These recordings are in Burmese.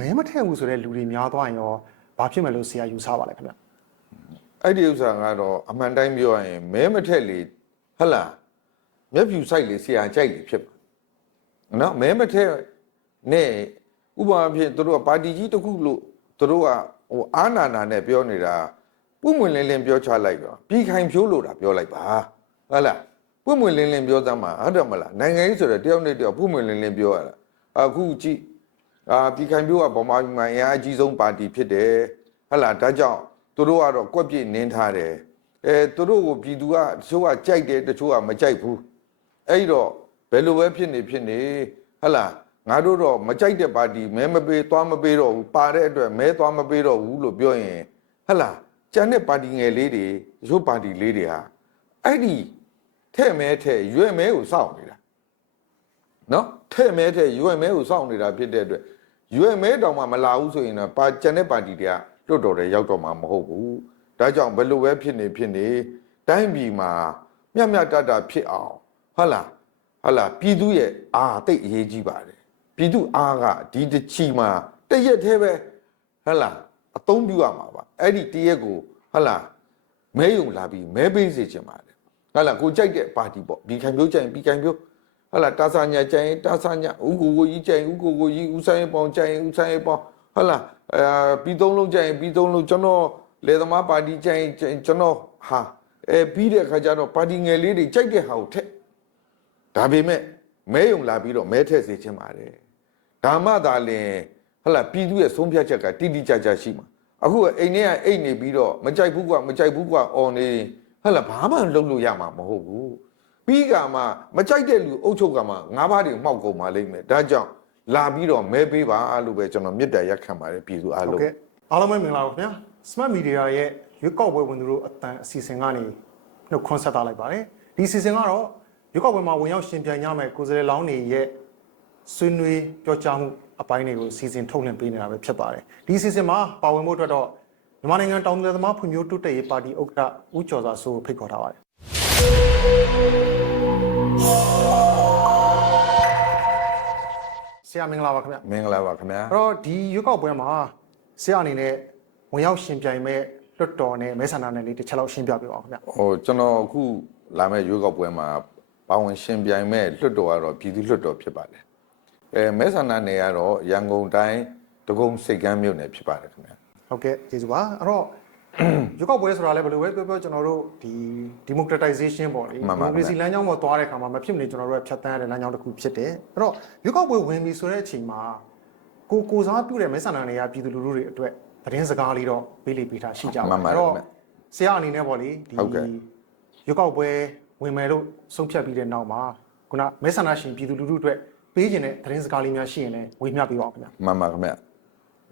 မဲမထည့်ဘူးဆိုတဲ့လူတွေများသွားရင်ရောဘာဖြစ်မယ်လို့ဆရာယူဆပါလဲခင်ဗျအဲ့ဒီဥစ္စာကတော့အမှန်တိုင်းပြောရရင်မဲမထက်လေဟဟလားမျက်ဖြူဆိုင်လေဆရာကြိုက်လေဖြစ်ပါနော်မဲမထက်နဲ့ဥပမာဖြင့်တို့ကပါတီကြီးတစ်ခုလို့တို့ကဟိုအာနာနာနဲ့ပြောနေတာပွင့်ပွင့်လင်းလင်းပြောချလိုက်ပါပြီးခိုင်ဖြိုးလို့တာပြောလိုက်ပါဟုတ်လားပွင့်ပွင့်လင်းလင်းပြောသမှာဟုတ်တယ်မလားနိုင်ငံကြီးဆိုတော့တယောက်နဲ့တယောက်ပွင့်ပွင့်လင်းလင်းပြောရတာအခုကြည့်အာပြည်ခိုင်ပြိုးကဗမာပြည်မှာအင်အားအကြီးဆုံးပါတီဖြစ်တယ်ဟဟလာဒါကြောင့်သူတို့ကတော့ကွက်ပြည့်နင်းထားတယ်အဲသူတို့ကိုပြည်သူကတချို့ကကြိုက်တယ်တချို့ကမကြိုက်ဘူးအဲ့တော့ဘယ်လိုပဲဖြစ်နေဖြစ်နေဟဟလာငါတို့တော့မကြိုက်တဲ့ပါတီမဲမပေးသွားမပေးတော့ဘူးပါတဲ့အတွက်မဲသွားမပေးတော့ဘူးလို့ပြောရင်ဟဟလာကျန်တဲ့ပါတီငယ်လေးတွေရုပ်ပါတီလေးတွေဟာအဲ့ဒီထဲ့မဲထဲ့ရွဲ့မဲကိုစောင့်နေတာနော်ထဲ့မဲထဲ့ရွဲ့မဲကိုစောင့်နေတာဖြစ်တဲ့အတွက် UMA တောင်မှမလာဘူးဆိုရင်တော့ပါကျန်တဲ့ပါတီတွေကလွတ်တော်တယ်ရောက်တော့မှာမဟုတ်ဘူးဒါကြောင့်ဘယ်လိုပဲဖြစ်နေဖြစ်နေတိုင်းပြည်မှာမြတ်မြတ်တတဖြစ်အောင်ဟုတ်လားဟုတ်လားပြည်သူရဲ့အာတိတ်အရေးကြီးပါတယ်ပြည်သူအားကဒီတချီမှာတရက်သေးပဲဟုတ်လားအသုံးပြုရမှာပါအဲ့ဒီတရက်ကိုဟုတ်လားမဲယုံလာပြီးမဲပေးစေချင်ပါတယ်ဟုတ်လားကိုကြိုက်တဲ့ပါတီပေါ့ဒီခံမျိုးကြိုက်ပြီးခံမျိုးဟလာတာဆာညာကြိုင်တာဆာညာဥကိုကိုကြီးကြိုင်ဥကိုကိုကြီးဥဆိုင်ပေါင်ကြိုင်ဥဆိုင်ပေါင်ဟလာအာပြီးသုံးလုံးကြိုင်ပြီးသုံးလုံးကျွန်တော်လေသမားပါတီကြိုင်ကျွန်တော်ဟာအဲပြီးတဲ့အခါကျတော့ပါတီငယ်လေးတွေကြိုက်တဲ့ဟာကိုထက်ဒါပေမဲ့မဲယုံလာပြီးတော့မဲထက်စေခြင်းပါတယ်ဒါမှသာလင်ဟလာပြည်သူရဲ့ဆုံးဖြတ်ချက်ကတိတိကျကျရှိမှာအခုအိမ်ထဲကအိတ်နေပြီးတော့မကြိုက်ဘူးကမကြိုက်ဘူးကအော်နေဟလာဘာမှလုပ်လို့ရမှာမဟုတ်ဘူးပြီးကမှမကြိုက်တဲ့လူအုပ်ချုပ်ကမှငါးပါးတွေမှောက်ကုန်ပါလိမ့်မယ်ဒါကြောင့်လာပြီးတော့မဲပေးပါလို့ပဲကျွန်တော်မြစ်တရရက်ခံပါတယ်ပြည်သူအားလုံးဟုတ်ကဲ့အားလုံးပဲမင်္ဂလာပါခင်ဗျာ Smart Media ရဲ့ရွေးကောက်ပွဲဝင်သူတို့အတန်အစီအစဉ်ကနေနှုတ်ခွန်းဆက်တာလိုက်ပါတယ်ဒီအစီအစဉ်ကတော့ရွေးကောက်ပွဲမှာဝင်ရောက်ရှင်ပြိုင်ရမယ့်ကိုယ်စားလှယ်လောင်းတွေရဲ့ဆွေးနွေးပြောကြားမှုအပိုင်းတွေကိုအစီအစဉ်ထုတ်လွှင့်ပေးနေတာပဲဖြစ်ပါတယ်ဒီအစီအစဉ်မှာပါဝင်ဖို့အတွက်တော့မြန်မာနိုင်ငံတောင်သူလယ်သမားဖွံ့ဖြိုးတိုးတက်ရေးပါတီဥက္ကဋ္ဌဦးကျော်စာစိုးကိုဖိတ်ခေါ်ထားပါတယ်ဆရာမင်္ဂလာပါခင်ဗျမင်္ဂလာပါခင်ဗျာအဲ့တော့ဒီရွေးကောက်ပွဲမှာဆရာအနေနဲ့ဝင်ရောက်ရှင်ပြိုင်မဲ့လွတ်တော်နဲ့မဲဆန္ဒနယ်လေးတစ်ချက်လောက်ရှင်းပြပေးပါဦးခင်ဗျဟိုကျွန်တော်အခုလာမယ့်ရွေးကောက်ပွဲမှာပါဝင်ရှင်ပြိုင်မဲ့လွတ်တော်ကတော့ပြည်သူလွတ်တော်ဖြစ်ပါတယ်အဲမဲဆန္ဒနယ်ကတော့ရန်ကုန်တိုင်းဒဂုံစိတ်ကမ်းမြို့နယ်ဖြစ်ပါတယ်ခင်ဗျဟုတ်ကဲ့ကျေးဇူးပါအဲ့တော့ရွေးကောက်ပွဲဆိုတာလည်းဘယ်လိုပဲပြောပြောကျွန်တော်တို့ဒီ democratization ပေါ့လေ democracy လမ်းကြောင်းပေါ်သွားတဲ့အခါမှာမဖြစ်မနေကျွန်တော်တို့ကဖြတ်သန်းရတဲ့လမ်းကြောင်းတစ်ခုဖြစ်တယ်အဲ့တော့ရွေးကောက်ပွဲဝင်ပြီဆိုတဲ့အချိန်မှာကိုကိုစားပြုတဲ့မဲဆန္ဒနယ်ရပြည်သူလူထုတွေအတွက်သတင်းစကားလေးတော့ပေးလေပေးထားရှိကြပါဘူးအဲ့တော့ဆရာအနေနဲ့ပေါ့လေဒီရွေးကောက်ပွဲဝင်မယ်လို့ဆုံးဖြတ်ပြီးတဲ့နောက်မှာခုနမဲဆန္ဒရှင်ပြည်သူလူထုအတွက်ပေးခြင်းတဲ့သတင်းစကားလေးများရှိရင်လည်းဝေမျှပေးပါဦးခင်ဗျာမှန်ပါခင်ဗျာ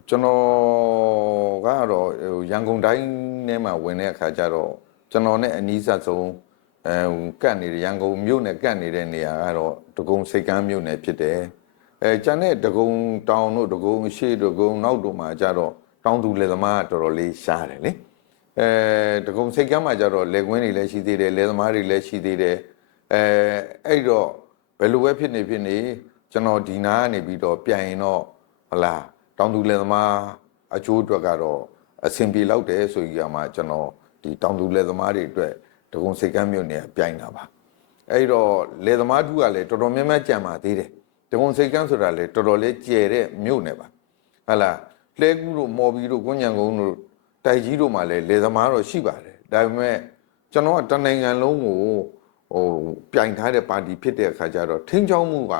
ကျွန်တော်ကတော့ရန်ကုန်တိုင်းထဲမှာဝင်တဲ့အခါကျတော့ကျွန်တော်နဲ့အနီးစပ်ဆုံးအဲကတ်နေတဲ့ရန်ကုန်မြို့နယ်ကတ်နေတဲ့နေရာကတော့ဒဂုံစိတ်ကမ်းမြို့နယ်ဖြစ်တယ်အဲကျန်တဲ့ဒဂုံတောင်တို့ဒဂုံရှေ့ဒဂုံနောက်တို့မှာကျတော့တောင်သူလယ်သမားတော်တော်လေးရှားတယ်လေအဲဒဂုံစိတ်ကမ်းမှာကျတော့လယ်ကွင်းတွေလည်းရှိသေးတယ်လယ်သမားတွေလည်းရှိသေးတယ်အဲအဲ့တော့ဘယ်လိုပဲဖြစ်နေဖြစ်နေကျွန်တော်ဒီနားကနေပြီးတော့ပြန်ရင်တော့ဟလားတောင်သူလယ်သမားအချိုးအတွက်ကတော့အဆင်ပြေလောက်တယ်ဆိုကြမှာကျွန်တော်ဒီတောင်သူလယ်သမားတွေအတွက်ဒဂုံစိတ်ကမ်းမြို့နယ်ပြိုင်တာပါအဲ့တော့လယ်သမားထုကလည်းတော်တော်များများကြံပါသေးတယ်ဒဂုံစိတ်ကမ်းဆိုတာလည်းတော်တော်လေးကျယ်တဲ့မြို့နယ်ပါဟလာလှဲကူးတို့မော်ဘီတို့ကွညံကုန်းတို့တိုက်ကြီးတို့မှာလည်းလယ်သမားတော့ရှိပါတယ်ဒါပေမဲ့ကျွန်တော်ကတနိုင်ငံလုံးကိုဟိုပြိုင်ထားတဲ့ပါတီဖြစ်တဲ့အခါကျတော့ထိန်းချောင်းမှုက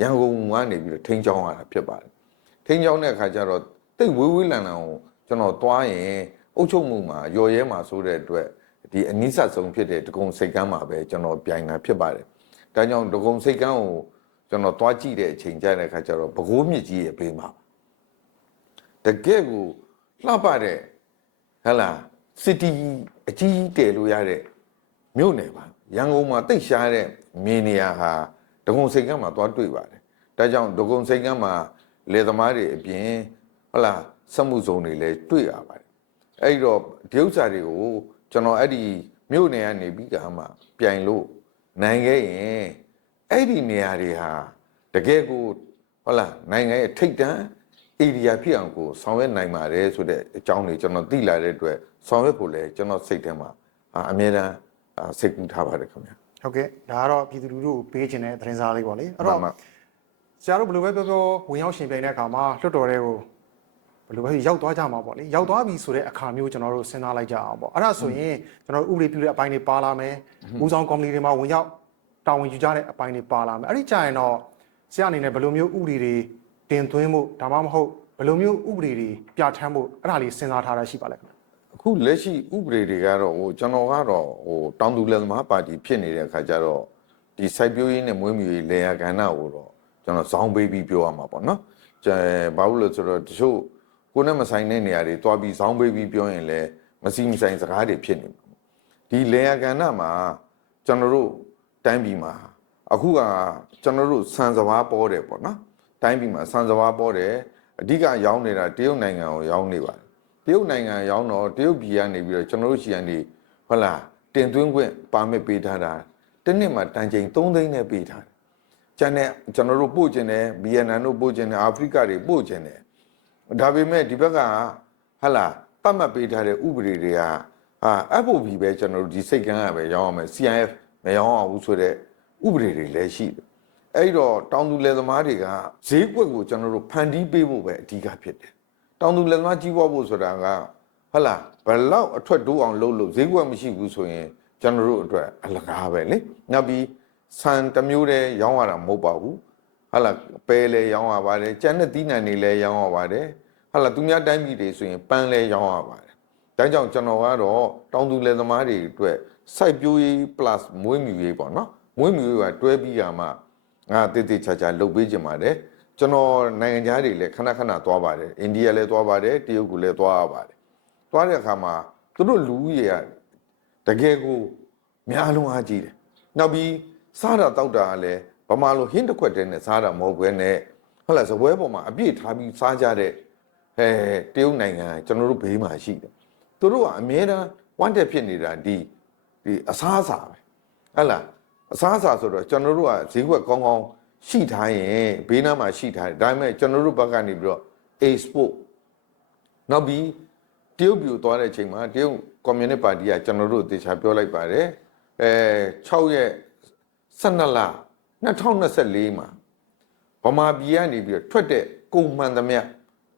ရန်ကုန်ကနေပြီးတော့ထိန်းချောင်းရတာဖြစ်ပါတယ်ထိန်းချောင်းတဲ့အခါကျတော့တိတ်ဝေးဝေးလန်လန်ကိုကျွန်တော်တွားရင် အုပ်ချုပ်မှုမှာရော်ရဲမှာဆိုတဲ့အတွက်ဒီအနိစ္စဆုံးဖြစ်တဲ့ဒဂုံစိတ်ကမ်းမှာပဲကျွန်တော်ပြိုင်တာဖြစ်ပါတယ်။ဒါကြောင့်ဒဂုံစိတ်ကမ်းကိုကျွန်တော်တွားကြည့်တဲ့အချိန်ကျတဲ့အခါကျတော့ဘကိုးမြစ်ကြီးရဲ့ဘေးမှာတကယ့်ကိုလှပတဲ့ဟလာစစ်တီအကြီးကြီးတည်လို့ရတဲ့မြို့နယ်ပါရန်ကုန်မှာတိတ်ရှားတဲ့မြေနေရာဟာဒဂုံစိတ်ကမ်းမှာတွားတွေ့ပါတယ်။ဒါကြောင့်ဒဂုံစိတ်ကမ်းမှာလေသမားတွေအပြင်ဟုတ်လားစက်မှုဇုံတွေလည်းတွေ့ရပါတယ်အဲ့တော့ဒီဥစ္စာတွေကိုကျွန်တော်အဲ့ဒီမြို့နယ်ကနေ ပြီးကမှပြိုင်လို့နိုင်ခဲ့ရင်အဲ့ဒီနေရာတွေဟာတကယ်ကိုဟုတ်လားနိုင်ငံရဲ့ထိတ်တန့် area ဖြစ်အောင်ကိုဆောင်ရွက်နိုင်ပါတယ်ဆိုတဲ့အကြောင်းတွေကျွန်တော်သိလာတဲ့အတွက်ဆောင်ရွက်ဖို့လည်းကျွန်တော်စိတ်ထဲမှာအမြဲတမ်းစိတ်ကူးထားပါတယ်ခင်ဗျာဟုတ်ကဲ့ဒါကတော့ပြည်သူလူထုကိုပေးခြင်းတဲ့သတင်းစာလေးပေါ့လေအဲ့တော့ဆရာတို့ဘယ်လိုပဲပြောပြောဝင်ရောက်ရှင်ပြိုင်တဲ့အခါမှာလွတ်တော်တွေကိုဘယ်လိုပဲရောက်သွားကြမှာပေါ့လေရောက်သွားပြီဆိုတဲ့အခါမျိုးကျွန်တော်တို့စဉ်းစားလိုက်ကြအောင်ပေါ့အဲ့ဒါဆိုရင်ကျွန်တော်တို့ဥပဒေပြုတဲ့အပိုင်းတွေပါလာမယ်မူဆောင်ကော်မတီတွေမှာဝင်ရောက်တာဝန်ယူကြတဲ့အပိုင်းတွေပါလာမယ်အဲ့ဒီကြရင်တော့ဆရာအနေနဲ့ဘယ်လိုမျိုးဥပဒေတွေတင်သွင်းမှုဒါမှမဟုတ်ဘယ်လိုမျိုးဥပဒေတွေပြဋ္ဌာန်းမှုအဲ့ဒါလေးစဉ်းစားထားတာရှိပါလဲခင်ဗျအခုလက်ရှိဥပဒေတွေကတော့ဟိုကျွန်တော်ကတော့ဟိုတောင်သူလယ်သမားပါတီဖြစ်နေတဲ့အခါကျတော့ဒီစိုက်ပျိုးရေးနဲ့မွေးမြူရေးလေယာကဏ္ဍကိုတော့ကျွန်တော်ဇောင်းပေးပြီးပြောရမှာပေါ့နော်ကျန်ဘာလို့လဲဆိုတော့တချို့ကိုနဲ့မဆိုင်တဲ့နေရာတွေတွားပြီးဇောင်းပေးပြီးပြောရင်လည်းမစီမဆိုင်စကားတွေဖြစ်နေမှာဒီလေယာကဏ္ဍမှာကျွန်တော်တို့တိုင်းပြည်မှာအခုကကျွန်တော်တို့ဆန်စဘာပေါ်တယ်ပေါ့နော်တိုင်းပြည်မှာဆန်စဘာပေါ်တယ်အဓိကရောင်းနေတာတရုတ်နိုင်ငံကိုရောင်းနေပါတယ်တရုတ်နိုင်ငံရောင်းတော့တရုတ်ပြည်ကနေပြီးတော့ကျွန်တော်တို့ရှီယန်တွေဟုတ်လားတင်သွင်းခွင့်ပါမစ်ပေးထားတာတစ်နှစ်မှာတန်ချိန်3သိန်းနဲ့ပေးထားတယ်ကျန်တဲ့ကျွန်တော်တို့ပို့ခြင်းတယ်ဗီယက်နမ်တို့ပို့ခြင်းတယ်အာဖရိကတွေပို့ခြင်းတယ်ဒါပေမဲ့ဒီဘက်ကဟလာတတ်မှတ်ပေးထားတဲ့ဥပဒေတွေကအာ FOB ပဲကျွန်တော်တို့ဒီစိတ်ကန်းကပဲရောင်းအောင်မယ် CIF မရောင်းအောင်ဘူးဆိုတဲ့ဥပဒေတွေလည်းရှိတယ်အဲ့တော့တောင်သူလယ်သမားတွေကဈေးကွက်ကိုကျွန်တော်တို့ဖန်တီးပေးဖို့ပဲအဓိကဖြစ်တယ်တောင်သူလယ်သမားကြီးပွားဖို့ဆိုတာကဟလာဘလောက်အထွက်တိုးအောင်လုပ်လို့ဈေးကွက်မရှိဘူးဆိုရင်ကျွန်တော်တို့အတွက်အလကားပဲလေနောက်ပြီးဆန်တစ်မျိုးတည်းရောင်းရတာမဟုတ်ပါဘူးဟာလာပဲလဲရောင်းရပါတယ်ကြက်နဲ့သီးနှံတွေလဲရောင်းရပါတယ်ဟာလာသူများတိုင်းပြည်တွေဆိုရင်ပန်းလဲရောင်းရပါတယ်ဒါကြောင့်ကျွန်တော်ကတော့တောင်သူလယ်သမားတွေအတွက်စိုက်ပျိုးရေး plus မွေးမြူရေးပေါ့နော်မွေးမြူရေးကတွဲပြီးရမှငါတည်တည်ချာချာလုပ်ပေးခြင်းပါတယ်ကျွန်တော်နိုင်ငံသားတွေလည်းခဏခဏသွားပါတယ်အိန္ဒိယလည်းသွားပါတယ်တရုတ်ကလည်းသွားရပါတယ်သွားတဲ့အခါမှာသူတို့လူကြီးကတကယ်ကို များလုံးအားကြီးတယ်နောက်ပြီးစားတာတောက်တာကလည်းဗမာလိုဟင်းတစ်ခွက်တည်းနဲ့စားတာမဟုတ်ဘဲနဲ့ဟုတ်လားစပွဲပေါ်မှာအပြည့်ထားပြီးစားကြတဲ့အဲတရုတ်နိုင်ငံကျွန်တော်တို့ဘေးမှာရှိတယ်သူတို့ကအမြဲတမ်းဝမ်းတက်ဖြစ်နေတာဒီဒီအစားအစာပဲဟုတ်လားအစားအစာဆိုတော့ကျွန်တော်တို့ကဈေးကွက်ကောင်းကောင်းရှိထားရင်ဘေးနားမှာရှိထားတယ်ဒါပေမဲ့ကျွန်တော်တို့ဘက်ကနေပြီးတော့ export နောက်ပြီးတရုတ်ပြည်သွားတဲ့အချိန်မှာတရုတ်ကွန်မြူနတီပါတီကကျွန်တော်တို့တေချာပြောလိုက်ပါတယ်အဲ6ရက်12လ2024မှာဗမာပြည်ကနေပြီးတော့ထွက်တဲ့ကုန်မှန်သမျှ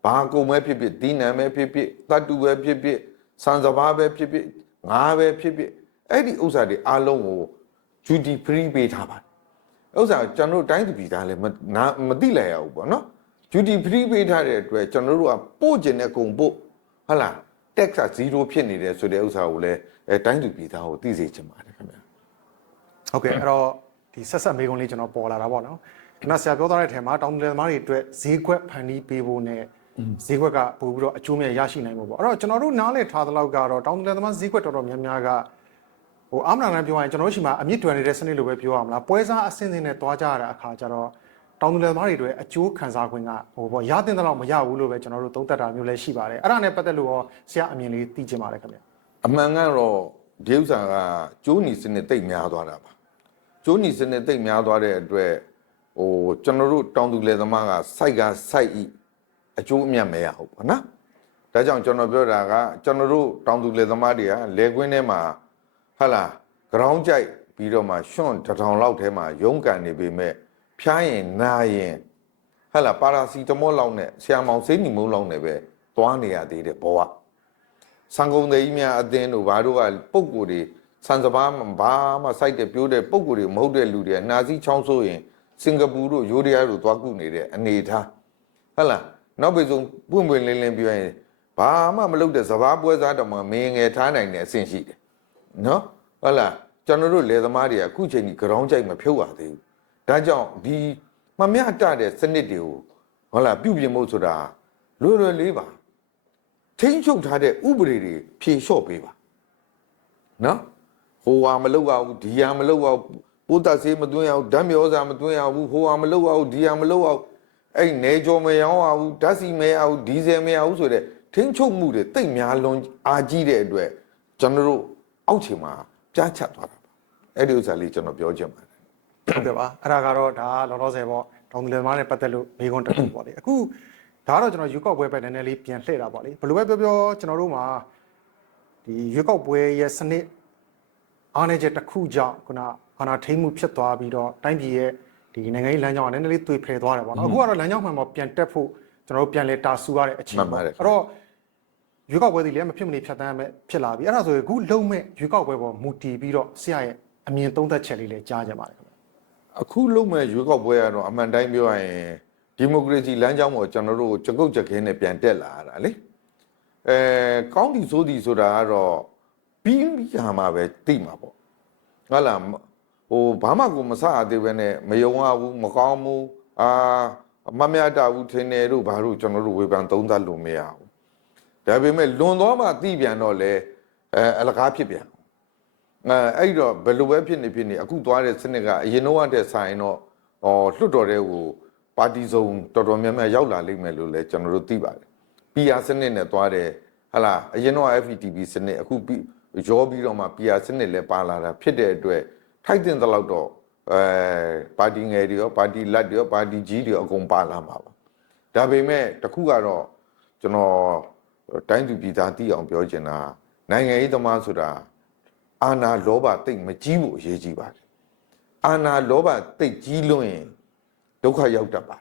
ဘာကုန်ပဲဖြစ်ဖြစ်ဒီနံပဲဖြစ်ဖြစ်တတူပဲဖြစ်ဖြစ်စံစဘာပဲဖြစ်ဖြစ်ငါးပဲဖြစ်ဖြစ်အဲ့ဒီဥစ္စာတွေအားလုံးကို duty free ပေးထားပါတယ်ဥစ္စာကျွန်တော်တို့တိုင်းပြည်သားလည်းမသိလိုက်ရဘူးပေါ့နော် duty free ပေးထားတဲ့အတွက်ကျွန်တော်တို့ကပို့ကျင်တဲ့ကုန်ပို့ဟုတ်လား tax က0ဖြစ်နေတယ်ဆိုတဲ့ဥစ္စာကိုလည်းအဲတိုင်းပြည်သားကိုသိစေချင်ပါတယ်ခင်ဗျာဟုတ်ကဲ့အဲ့တော့ဒီဆက်ဆက်မေးခွန်းလေးကျွန်တော်ပေါ်လာတာပေါ့နော်ခဏဆရာပြောသွားတဲ့ထဲမှာတောင်သူလယ်သမားတွေအတွက်ဈေးကွက်ဖန်တီးပေးဖို့ ਨੇ ဈေးကွက်ကပို့ပြီးတော့အကျိုးမြတ်ရရှိနိုင်မှာပေါ့အဲ့တော့ကျွန်တော်တို့နားလည်ထားသလောက်ကတော့တောင်သူလယ်သမားဈေးကွက်တော်တော်များများကဟိုအမနာနာပြောရရင်ကျွန်တော်တို့ရှိမှာအမြင့်တွယ်နေတဲ့စနစ်လိုပဲပြောရမလားပွဲစားအဆင့်ဆင့်နဲ့တွားကြရတဲ့အခါကျတော့တောင်သူလယ်သမားတွေအတွက်အကျိုးခံစားခွင့်ကဟိုပေါ့ရတဲ့တော့မရဘူးလို့ပဲကျွန်တော်တို့သုံးသပ်တာမျိုးလည်းရှိပါတယ်အဲ့ဒါနဲ့ပတ်သက်လို့ရောဆရာအမြင်လေးသိချင်ပါတယ်ခင်ဗျအမှန်ကတော့ဒီဥစ္စာကကျိုးနီစနစ်တိတ်များသွားတာပါကျိုးနီစနစ်တိတ်များသွားတဲ့အတွက်ဟိုကျွန်တော်တို့တောင်သူလယ်သမားကစိုက်ကစိုက်ဤအကျိုးအမြတ်မရဟုတ်ပါနော်ဒါကြောင့်ကျွန်တော်ပြောတာကကျွန်တော်တို့တောင်သူလယ်သမားတွေကလယ်ကွင်းထဲမှာဟာလာဂရောင်းကြိုက်ပြီးတော့မှရွှွန့်တထောင်လောက်ထဲမှာရုံးကန်နေပေမဲ့ဖျားရင်နာရင်ဟာလာပါရာစီတမောလောက်နဲ့ဆရာမောင်စိတ်ညီမုံလောက်နဲ့ပဲသွားနေရသေးတယ်ဘောကစံကုန်သည်ကြီးများအသင်းတို့ဘာတို့ကပုံကိုယ်တွေဆန်စပါးဘာမှစိုက်တဲ့ပြိုးတဲ့ပုံကိုယ်တွေမဟုတ်တဲ့လူတွေကနာစီချောင်းဆိုးရင်စင်ကာပူတို့ယိုးဒယားတို့သွားကုနေတဲ့အနေထားဟုတ်လားနောက်ပေဆုံးပွင့်ပွင့်လင်းလင်းပြောရင်ဘာမှမလုပ်တဲ့စဘာပွဲစားတော်မှာမင်းငယ်ထားနိုင်တဲ့အဆင့်ရှိတယ်နော်ဟုတ်လားကျွန်တော်တို့လယ်သမားတွေကအခုချိန်ကြီးကြောင်းကြိုက်မဖြုတ်ရသေးဘူးဒါကြောင့်ဒီမမျှတတဲ့စနစ်တွေကိုဟုတ်လားပြုပြင်ဖို့ဆိုတာလွယ်လွယ်လေးပါထိန်းချုပ်ထားတဲ့ဥပဒေတွေဖြေလျှော့ပေးပါနော်ဟိုဟာမလောက်ရဘူးဒီဟာမလောက်ရဘူးပိုးတက်ဆေးမသွင်းရဘူးဓာတ်မြေဩဇာမသွင်းရဘူးဟိုဟာမလောက်ရဘူးဒီဟာမလောက်ရဘူးအဲ့နေကြော်မရောင်းရဘူးဓာတ်စီမရဘူးဒီဇယ်မရဘူးဆိုတဲ့ထင်းချုပ်မှုတွေတိတ်များလွန်အာကြီးတဲ့အတွက်ကျွန်တော်တို့အောက်ခြေမှာကြားချသွားတာပါအဲ့ဒီဥစ္စာလေးကျွန်တော်ပြောချင်ပါတယ်ဟုတ်ကဲ့ပါအဲ့ဒါကတော့ဒါလောလောဆယ်ပေါ့ဒေါင်းဒလမားနဲ့ပတ်သက်လို့မိကုန်းတက်ဖို့ပေါ့လေအခုဒါကတော့ကျွန်တော်ယူကောက်ပွဲပဲနည်းနည်းလေးပြန်လှည့်တာပေါ့လေဘယ်လိုပဲပြောပြောကျွန်တော်တို့မှာဒီရွေးကောက်ပွဲရဲ့စနစ်အားနည်းချက်တစ်ခုကြောင့်ခုနအာဏာထိမှုဖြစ်သွားပြီးတော့တိုင်းပြည်ရဲ့ဒီနိုင်ငံရေးလမ်းကြောင်းကနည်းနည်းလေးသွေဖယ်သွားတယ်ပေါ့နော်အခုကတော့လမ်းကြောင်းမှန်ပေါ်ပြန်တက်ဖို့ကျွန်တော်တို့ပြန်လဲတာဆူရတဲ့အခြေအနေပေါ့အဲ့တော့ရွေးကောက်ပွဲတွေလည်းမဖြစ်မနေဖြတ်သန်းမဲ့ဖြစ်လာပြီအဲ့ဒါဆိုရင်အခုလုံမဲ့ရွေးကောက်ပွဲပေါ်မူတည်ပြီးတော့ဆရာရဲ့အမြင်သုံးသပ်ချက်လေးလည်းကြားကြပါတယ်ခင်ဗျအခုလုံမဲ့ရွေးကောက်ပွဲကတော့အမှန်တိုင်းပြောရရင်ဒီမိုကရေစီလမ်းကြောင်းပေါ်ကျွန်တော်တို့ကြကုတ်ကြခင်းနဲ့ပြန်တက်လာတာလေအဲကောင်းဒီဆိုးဒီဆိုတာကတော့ပြီးရမှာပဲတိမှာပေါ့ဟုတ်လားဟိုဘာမှကိုမဆရသေးပဲနဲ့မယုံရဘူးမကောင်းဘူးအာမမရတာဘူးထင်တယ်တို့ဘာလို့ကျွန်တော်တို့ဝေဖန်သုံးသပ်လို့မရဘူးဒါပေမဲ့လွန်သွားမှတိပြန်တော့လေအဲအလကားဖြစ်ပြန်အဲအဲ့တော့ဘယ်လိုပဲဖြစ်နေဖြစ်နေအခုသွားတဲ့စနစ်ကအရင်တော့တဲ့ဆိုင်တော့ဟောလွတ်တော်တဲ့ဟိုပါတီစုံတော်တော်များများရောက်လာလိမ့်မယ်လို့လည်းကျွန်တော်တို့သိပါတယ် PR စနစ်နဲ့သွားတယ်ဟလာအရင်တော့ FTP စနစ်အခုရောပြီးတော့မှ PR စနစ်လည်းပါလာတာဖြစ်တဲ့အတွက်ထိုက်တင်သလောက်တော့အဲပါတီငယ်တွေရောပါတီလတ်တွေရောပါတီကြီးတွေရောအကုန်ပါလာမှာပါဒါပေမဲ့တခုကတော့ကျွန်တော်တိုင်းသူပြည်သားသိအောင်ပြောချင်တာနိုင်ငံရေးသမားဆိုတာအာနာလောဘတိတ်မကြီးဘူးအရေးကြီးပါတယ်အာနာလောဘတိတ်ကြီးလွန်းရင်ဒုက္ခရောက်တတ်ပါ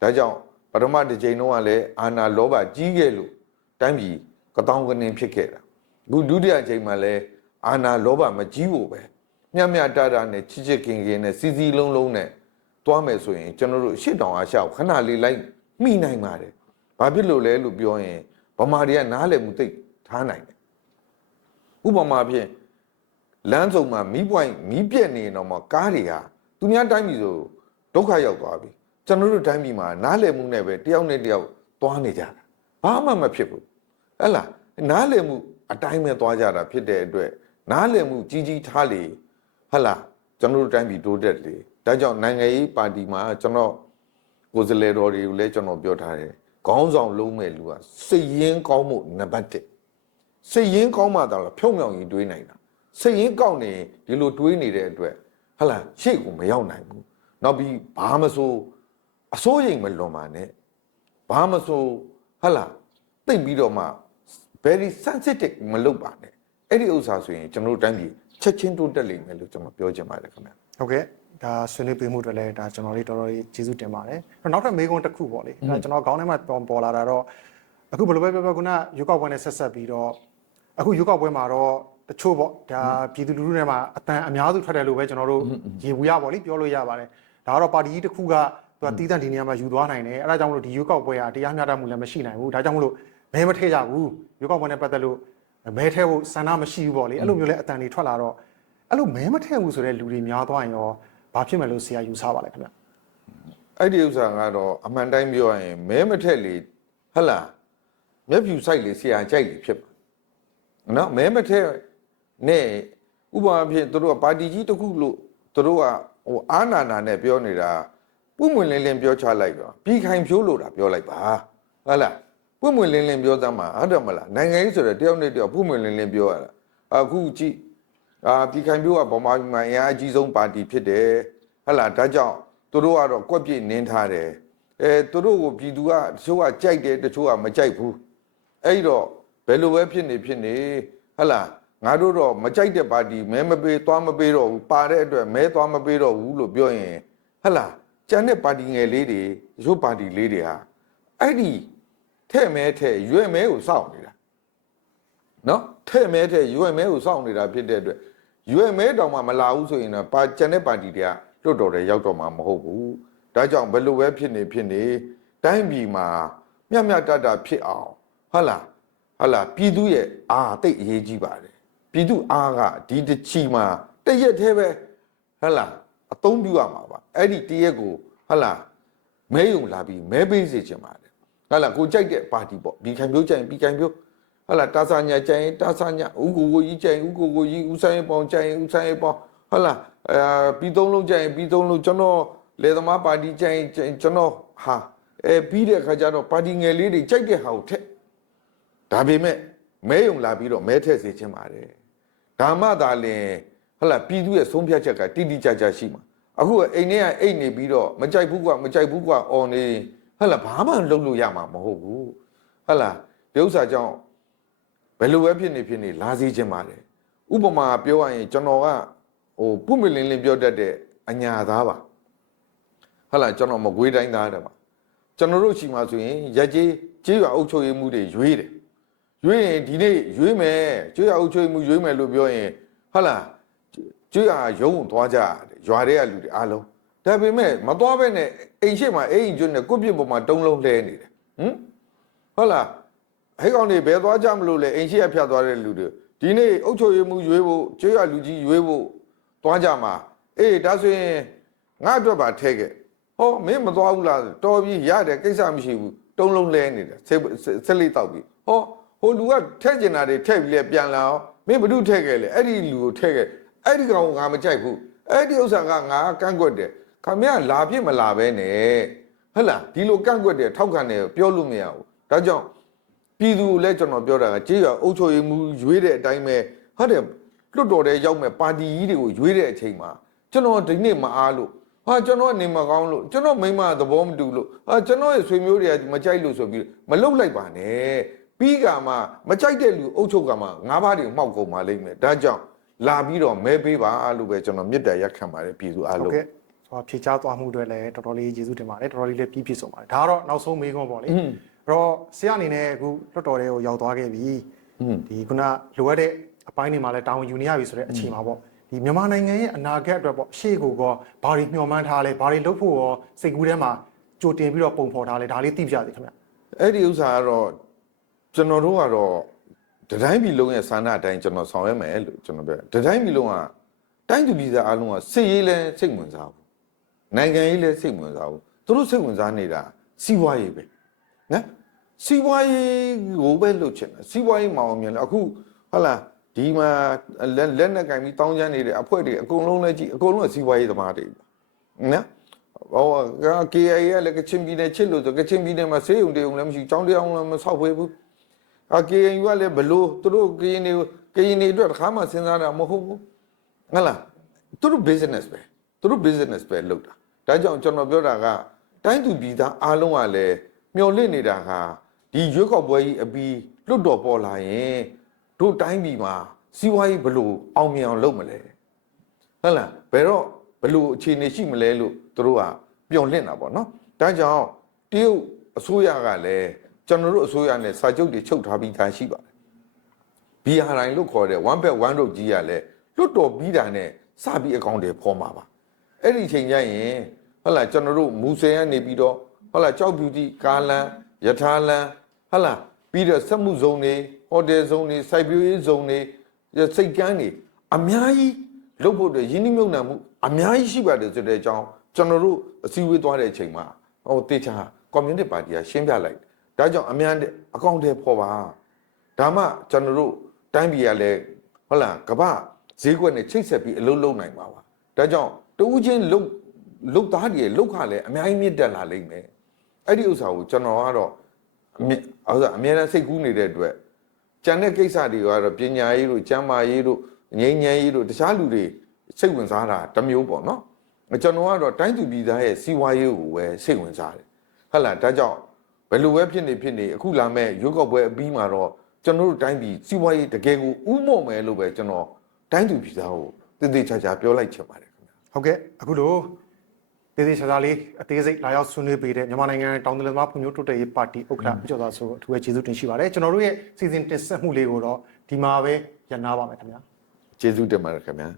တယ်ဒါကြောင့်ပထမတစ်ချိန်တော့ကလည်းအာနာလောဘကြီးခဲ့လို့တိုင်းပြည်ကတောင်းကနေဖြစ်ခဲ့တာအခုဒုတိယအချိန်မှာလဲအာနာလောဘမကြီးဖို့ပဲညံ့မြတတာနဲ့ချစ်ချစ်ခင်ခင်နဲ့စီစီလုံးလုံးနဲ့သွားမယ်ဆိုရင်ကျွန်တော်တို့ရှစ်တောင်အားရှောက်ခဏလေးလိုက်မိနိုင်ပါတယ်။ဘာဖြစ်လို့လဲလို့ပြောရင်ဗမာတွေကနားလည်မှုသိထားနိုင်တယ်။ဥပမာဖြင့်လမ်းစုံမှာမီးပွိုင် မီးပြက်နေတော့မှကားတွေဟာသူများတိုင်းပြည်ဆိုဒုက္ခရောက်သွားပြီ။ကျွန်တော်တို့တိုင်းပြည်မှာနားလည်မှုနဲ့ပဲတယောက်နဲ့တယောက်သွားနေကြတာ။ဘာမှမဖြစ်ဘူး။ဟဲ့လား။နားလည်မှုအတိုင်းပဲသွားကြတာဖြစ်တဲ့အတွက်နားလည်မှုကြီးကြီးထားလေဟုတ်လားကျွန်တော်တို့တိုင်းပြည်တိုးတက်လေဒါကြောင့်နိုင်ငံရေးပါတီမှာကျွန်တော်ကိုယ်စားလှယ်တော်တွေကိုလည်းကျွန်တော်ပြောထားတယ်ခေါင်းဆောင်လုံးမဲ့လူကစိတ်ရင်းကောင်းမှုနံပါတ်1စိတ်ရင်းကောင်းမှတော့ဖြုံမြောင်ကြီးတွေးနိုင်တာစိတ်ရင်းကောင်းနေဒီလိုတွေးနေတဲ့အတွက်ဟုတ်လားရှေ့ကိုမရောက်နိုင်ဘူးနောက်ပြီးဘာမဆိုအစိုးရင်မလွန်ပါနဲ့ဘာမဆိုဟုတ်လားသိပ်ပြီးတော့မှ very sensitive မလုပ်ပါနဲ့အဲ့ဒီဥစ္စာဆိုရင်ကျွန်တော်တို့တိုင်းပြည်ချက်ချင်းတိုးတက်လိမ့်မယ်လို့ကျွန်တော်ပြောချင်ပါတယ်ခင်ဗျဟုတ်ကဲ့ဒါဆွေးနွေးပေးမှုတွေလည်းဒါကျွန်တော်လေးတော်တော်လေးကျေးဇူးတင်ပါတယ်နောက်ထပ်မေးခွန်းတစ်ခုပေါ့လေဒါကျွန်တော်ခေါင်းထဲမှာပေါ်လာတာတော့အခုဘယ်လိုပဲပြောပြောခုနရုပ်ောက်ပွဲနဲ့ဆက်ဆက်ပြီးတော့အခုရုပ်ောက်ပွဲမှာတော့တချို့ပေါ့ဒါပြည်သူလူထုထဲမှာအတန်အများစုထွက်တယ်လို့ပဲကျွန်တော်တို့ရေဘူးရပါလိပြောလို့ရပါတယ်ဒါကတော့ပါတီကြီးတစ်ခုကသူကတီးတန့်ဒီနေရာမှာယူသွားနိုင်တယ်အဲဒါကြောင့်မလို့ဒီရုပ်ောက်ပွဲကတရားမျှတမှုလည်းမရှိနိုင်ဘူးဒါကြောင့်မလို့မဲမထည့်ရဘူးရွေးကောက်ပွဲနဲ့ပတ်သက်လို့မဲထည့်ဖို့ဆန္ဒမရှိဘူးပေါ့လေအဲ့လိုမျိုးလဲအတန်တွေထွက်လာတော့အဲ့လိုမဲမထည့်ဘူးဆိုတဲ့လူတွေများသွားရင်ရောဘာဖြစ်မယ်လို့ဆရာယူဆပါလဲခင်ဗျအဲ့ဒီဥစ္စာကတော့အမှန်တိုင်းပြောရရင်မဲမထက်လေဟဟလားမျက်ဖြူဆိုင်လေဆရာကြိုက်လေဖြစ်ပါနော်မဲမထက်နဲ့ဥပမာဖြင့်တို့ကပါတီကြီးတစ်ခုလို့တို့ကဟိုအာနာနာနဲ့ပြောနေတာပုံမှန်လင်းလင်းပြောချလိုက်ပါပြီးခိုင်ဖြိုးလို့တာပြောလိုက်ပါဟဟလားပွင့်ပွင့်လင်းလင်းပြောသမှာဟုတ်တယ်မလားနိုင်ငံရေးဆိုတော့တယောက်နဲ့တယောက်ပွင့်ပွင့်လင်းလင်းပြောရတာအခုကြည့်အာပြည်ခိုင်ပြိုးကဗမာပြည်မှာအင်အားအကြီးဆုံးပါတီဖြစ်တယ်ဟုတ်လားဒါကြောင့်သူတို့ကတော့ကွက်ပြည့်နင်းထားတယ်အဲသူတို့ကိုပြည်သူကတချို့ကကြိုက်တယ်တချို့ကမကြိုက်ဘူးအဲ့တော့ဘယ်လိုပဲဖြစ်နေဖြစ်နေဟုတ်လားငါတို့တော့မကြိုက်တဲ့ပါတီမဲမပေးသွားမပေးတော့ဘူးပါတဲ့အတွက်မဲသွားမပေးတော့ဘူးလို့ပြောရင်ဟုတ်လားကျန်တဲ့ပါတီငယ်လေးတွေရုပ်ပါတီလေးတွေဟာအဲ့ဒီထဲ့မဲထဲ့ရွယ်မဲကိုစောင့်နေတာနော်ထဲ့မဲထဲ့ရွယ်မဲကိုစောင့်နေတာဖြစ်တဲ့အတွက်ရွယ်မဲတောင်မှမလာဘူးဆိုရင်တော့ပါကျန်တဲ့ပါတီတွေကလွတ်တော်တယ်ရောက်တော့မှာမဟုတ်ဘူးဒါကြောင့်ဘယ်လိုပဲဖြစ်နေဖြစ်နေတိုင်းပြည်မှာမြတ်မြတ်တတဖြစ်အောင်ဟုတ်လားဟုတ်လားပြည်သူရဲ့အာတိတ်အရေးကြီးပါတယ်ပြည်သူ အားကဒီတချီမှာတရက်သေးပဲဟုတ်လားအသုံးပြုရမှာပါအဲ့ဒီတရက်ကိုဟုတ်လားမဲယုံလာပြီးမဲပေးစေချင်ပါတယ်ဟုတ်လားကိုကြိုက်တဲ့ပါတီပေါ့ဒီခံမျိုးကြိုင်ပြီးခံမျိုးဟုတ်လားတာဆာညာကြိုင်တာဆာညာဥကိုကိုကြီးကြိုင်ဥကိုကိုကြီးဥဆိုင်ပေါင်ကြိုင်ဥဆိုင်ပေါင်ဟုတ်လားအာပြီးသုံးလုံးကြိုင်ပြီးသုံးလုံးကျွန်တော်လေသမားပါတီကြိုင်ကျွန်တော်ဟာအဲပြီးတဲ့အခါကျတော့ပါတီငယ်လေးတွေကြိုက်တဲ့ဟာကိုထက်ဒါပေမဲ့မဲယုံလာပြီးတော့မဲထက်စေခြင်းပါတယ်ဒါမှသာလေဟုတ်လားပြည်သူရဲ့ဆုံးဖြတ်ချက်ကတိတိကျကျရှိမှာအခုအိမ်ထဲကအိတ်နေပြီးတော့မကြိုက်ဘူးကမကြိုက်ဘူးကအော်နေဟဲ့လားဘာမှလုပ်လို့ရမှာမဟုတ်ဘူးဟဲ့လားဒီဥစ္စာကြောင့်ဘယ်လိုပဲဖြစ်နေဖြစ်နေလာစီခြင်းပါတယ်ဥပမာ ပြောရရင်ကျွန်တော်ကဟိုပုမလင်းလင်းပြောတတ်တဲ့အညာသားပါဟဲ့လားကျွန်တော်မကွေးတိုင်းသားတယ်ပါကျွန်တော်တို့ရှိမှဆိုရင်ရက်ကြီးကျေးရွာအုပ်ချုပ်ရေးမှုတွေရွေးတယ်ရွေးရင်ဒီနေ့ရွေးမယ်ကျေးရွာအုပ်ချုပ်ရေးမှုရွေးမယ်လို့ပြောရင်ဟဲ့လားကျေးရွာရုံးသွားကြရွာတွေကလူတွေအားလုံးဒါပေမဲ့မသွားဘဲနဲ့အိမ်ရှိမှအိမ်ကျွန်းနဲ့ကိုပြစ်ပေါ်မှာတုံးလုံးလဲနေတယ်ဟင်ဟုတ်လားဟဲ့ကောင်တွေဘယ်သွားကြမလို့လဲအိမ်ရှိရဖြတ်သွားတဲ့လူတွေဒီနေ့အုတ်ချိုရွေးမှုရွေးဖို့ကျွေးရလူကြီးရွေးဖို့သွားကြမှာအေးဒါဆိုရင်ငါအတွက်ပါထဲခဲ့ဟောမင်းမသွားဘူးလားတော်ပြီရတယ်ကိစ္စမရှိဘူးတုံးလုံးလဲနေတယ်ဆက်လေးတောက်ပြီဟောဟိုလူကထဲ့ကျင်တာတွေထဲ့ပြီးလဲပြန်လာအောင်မင်းဘာလို့ထဲ့ခဲ့လဲအဲ့ဒီလူကိုထဲ့ခဲ့အဲ့ဒီကောင်ကငါမကြိုက်ဘူးအဲ့ဒီဥစ္စာကငါကန့်ကွက်တယ်ခမရလာဖြစ်မလာပဲနဲ့ဟုတ်လားဒီလိုကန့်ကွက်တယ်ထောက်ခံတယ်ပြောလို့မရဘူးဒါကြောင့်ပြည်သူကိုလည်းကျွန်တော်ပြောတာကကြေးရွာအုပ်ချုပ်ရေးမှူးရွေးတဲ့အတိုင်းပဲဟုတ်တယ်လွတ်တော်တဲ့ရောက်မဲ့ပါတီကြီးတွေကိုရွေးတဲ့အချိန်မှာကျွန်တော်ဒီနေ့မအားလို့ဟာကျွန်တော်နေမကောင်းလို့ကျွန်တော်မိမသဘောမတူလို့ဟာကျွန်တော်ရဲ့ဆွေမျိုးတွေကမကြိုက်လို့ဆိုပြီးမလုတ်လိုက်ပါနဲ့ပြီးကမှမကြိုက်တဲ့လူအုပ်ချုပ်ကမှငါးပါးတွေမှောက်ကုန်ပါလိမ့်မယ်ဒါကြောင့်လာပြီးတော့မဲပေးပါလို့ပဲကျွန်တော်မြစ်တရရက်ခံပါတယ်ပြည်သူအားလုံးဆိုတာဖြေချသွားမှုတွေလည်းတော်တော်လေးယေရှုတင်ပါတယ်တော်တော်လေးလည်းပြီးပြည့်စုံပါတယ်ဒါကတော့နောက်ဆုံးမေးခွန်းပေါ့လေအဲ့တော့ဆရာအနေနဲ့အခုတော်တော်လေးကိုရောက်သွားခဲ့ပြီဒီခုနလိုအပ်တဲ့အပိုင်းတွေမှာလည်းတာဝန်ယူနေရပြီဆိုတဲ့အချိန်မှာပေါ့ဒီမြန်မာနိုင်ငံရဲ့အနာဂတ်အတွက်ပေါ့ရှေ့ကိုကဘာတွေမျှော်မှန်းထားလဲဘာတွေလုပ်ဖို့ရောစိတ်ကူးထဲမှာကြိုတင်ပြီးတော့ပုံဖော်ထားလဲဒါလေးသိပြစေခင်ဗျအဲ့ဒီဥစ္စာကတော့ကျွန်တော်တို့ကတော့တတိုင်းပြည်လုံးရဲ့စာနာအတိုင်းကျွန်တော်ဆောင်ရွက်မယ်လို့ကျွန်တော်ပြောတတိုင်းပြည်လုံးကတိုင်းသူပြည်သားအလုံးကစစ်ရေးလဲစိတ်ဝင်စားဘူးနိုင်ငံရေးလည်းစိတ်ဝင်စားဘူးသူတို့စိတ်ဝင်စားနေတာစီးပွားရေးပဲနော်စီးပွားရေးကိုပဲလုပ်ချင်တာစီးပွားရေးမအောင်မြင်လို့အခုဟုတ်လားဒီမှာလက်လက်နဲ့ကင်ပြီးတောင်းကျမ်းနေတဲ့အဖွဲ့တွေအကုန်လုံးလည်းကြည့်အကုန်လုံးကစီးပွားရေးသမားတွေနော်ဟောက KIA ကလည်းကချင်ပြည်နယ်ချစ်လို့ဆိုကချင်ပြည်နယ်မှာဆေးရုံတေုံလည်းမရှိဘူးကျောင်းတရားလည်းမဆောက်ဖွေးဘူးအ KIU ကလည်းဘလို့သူတို့ကရင်တွေကရင်တွေအတွက်တစ်ခါမှစဉ်းစားတာမဟုတ်ဘူးဟုတ်လားသူတို့ business ပဲသူတို့ business ပဲလုပ်တာဒါကြောင့်ကျွန်တော်ပြောတာကတိုင်းသူပြည်သားအားလုံးကလည်းမျှော်လင့်နေတာကဒီရွေးကောက်ပွဲကြီးအပြီးလွတ်တော်ပေါ်လာရင်တို့တိုင်းပြည်မှာစီးပွားရေးဘလို့အောင်မြင်အောင်လုပ်မလဲဟုတ်လားဘယ်တော့ဘလို့အခြေအနေရှိမလဲလို့တို့ကပျော်လင့်တာပေါ့နော်ဒါကြောင့်တရုတ်အစိုးရကလည်းကျွန်တော်တို့အစိုးရနဲ့စာချုပ်တွေချုပ်ထားပြီးသားရှိပါတယ်ဘီဟာတိုင်းလို့ခေါ်တဲ့ one bed one road ကြီးကလည်းလွတ်တော်ပြီးတာနဲ့စပြီးအကောင့်တွေဖော်မှာပါအဲ့ဒီချိန်ကျရင်ဟုတ်လားကျွန်တော်တို့မူဆယ်ကနေပြီးတော့ဟုတ်လားကြောက်ပြူကြီးကားလန်းယထာလန်းဟုတ်လားပြီးတော့စက်မှုဇုံတွေဟိုတယ်ဇုံတွေစိုက်ပျိုးရေးဇုံတွေစိတ်ကန်းတွေအများကြီးလုပ်ဖို့အတွက်ရင်းနှီးမြှုပ်နှံမှုအများကြီးရှိပါတယ်ဆိုတဲ့အကြောင်းကျွန်တော်တို့အစည်းအဝေးသွားတဲ့အချိန်မှာဟိုတေချာကွန်မြူနတီပါတီကရှင်းပြလိုက်ဒါကြောင့်အများအကောင့်တွေပေါ်ပါဒါမှကျွန်တော်တို့တိုင်းပြည်ကလည်းဟုတ်လားကမ္ဘာဈေးကွက်နဲ့ချိတ်ဆက်ပြီးအလုပ်လုပ်နိုင်ပါပါဒါကြောင့်တူးချင်းလုတ်လုတ်သားတွေလုတ်ခလည်းအများကြီးမြင့်တက်လာလိမ့်မယ်အဲ့ဒီဥစ္စာကိုကျွန်တော် ကတော့အမြဲအမြဲတမ်းစိတ်ကူးနေတဲ့အတွက်ကြံတဲ့ကိစ္စတွေကတော့ပညာရေးတို့ကျမ်းမာရေးတို့ငြိမ်းချမ်းရေးတို့တခြားလူတွေစိတ်ဝင်စားတာတစ်မျိုးပေါ့နော်ကျွန်တော်ကတော့တိုင်းသူပြည်သားရဲ့စီးပွားရေးကိုပဲစိတ်ဝင်စားတယ်ဟုတ်လားဒါကြောင့်ဘယ်လိုပဲဖြစ်နေဖြစ်နေအခုလာမဲ့ရုပ်ောက်ပွဲအပြီးမှာတော့ကျွန်တော်တို့တိုင်းပြည်စီးပွားရေးတကယ်ကိုဥမော့မယ်လို့ပဲကျွန်တော်တိုင်းသူပြည်သားကိုတည်တည်ချာချာပြောလိုက်ချင်ပါတယ်ဟုတ်ကဲ့အခုလိုသေးသေးချာချာလေးအသေးစိတ်လာရောက်ဆွေးနွေးပေးတဲ့မြန်မာနိုင်ငံတောင်တလမဖွံ့ဖြိုးတိုးတက်ရေးပါတီဥက္ကဋ္ဌဦးကျော်သာဆိုအထူးပဲကျေးဇူးတင်ရှိပါတယ်ကျွန်တော်တို့ရဲ့စီစဉ်တင်ဆက်မှုလေးကိုတော့ဒီမှာပဲရနာပါမယ်ခင်ဗျာကျေးဇူးတင်ပါတယ်ခင်ဗျာ